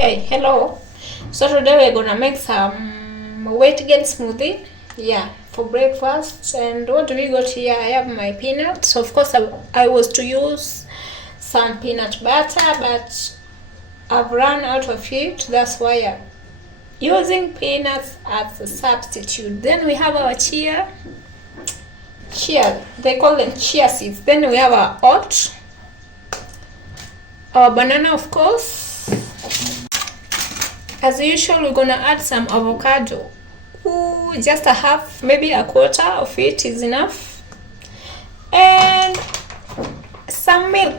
Hey, hello. So today we're gonna make some weight gain smoothie. Yeah, for breakfast. And what do we got here? I have my peanuts. Of course, I was to use some peanut butter, but I've run out of it. That's why I'm using peanuts as a substitute. Then we have our chia. They call them chia seeds. Then we have our oat, our banana, of course. As usual, we're gonna add some avocado. Ooh, just a half, maybe a quarter of it is enough. And some milk.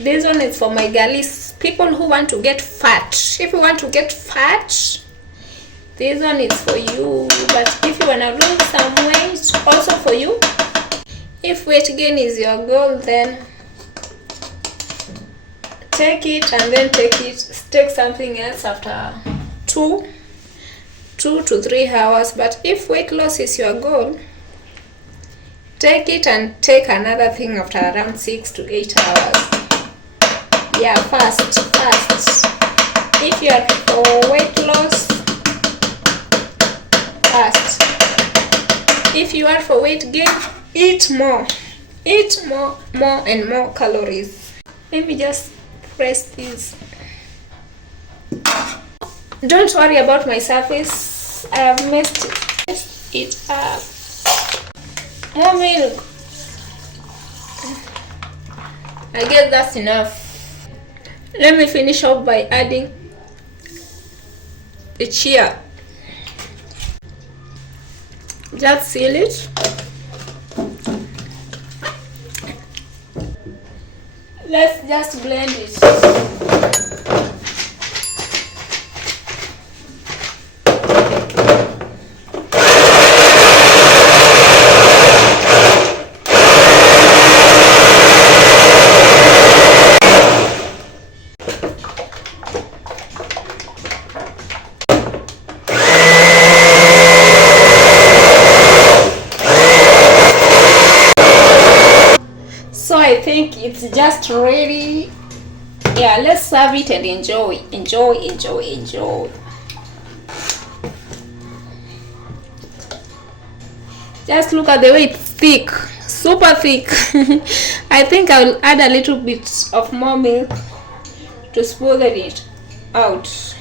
This one is for my girlies, people who want to get fat. If you want to get fat, this one is for you. But if you want to lose some weight, also for you. If weight gain is your goal, then take it and then take something else after 2 to 3 hours. But if weight loss is your goal, take it and take another thing after around 6 to 8 hours. Yeah, fast. If you are for weight loss, fast. If you are for weight gain, eat more and more calories. Let me just press this. Don't worry about my surface. I have messed it up. More milk. I guess that's enough. Let me finish off by adding the chia. Just seal it. Let's just blend it. So I think it's just ready. Yeah, let's serve it and enjoy. Just look at the way it's thick, super thick. I think I will add a little bit of more milk to smoothen it out.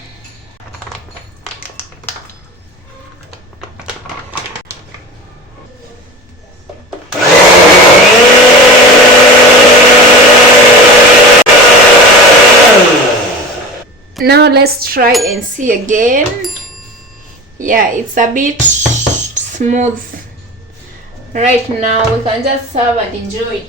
Now let's try and see again. Yeah, it's a bit smooth right now. We can just serve and enjoy.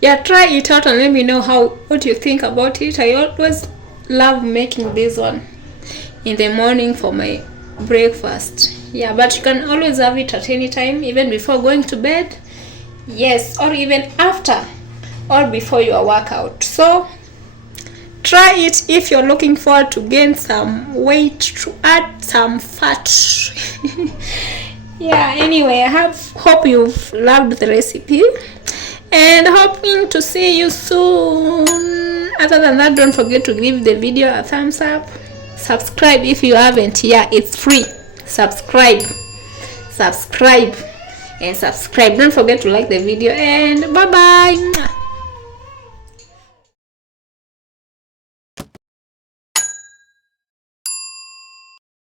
Yeah, try it out and let me know what you think about it. I always love making this one in the morning for my breakfast. Yeah, but you can always have it at any time, even before going to bed. Yes, or even after or before your workout. So try it if you're looking forward to gain some weight, to add some fat. Yeah, anyway, I hope you've loved the recipe and hoping to see you soon. Other than that, don't forget to give the video a thumbs up. Subscribe if you haven't. Yeah, it's free. Subscribe. Don't forget to like the video, and bye bye.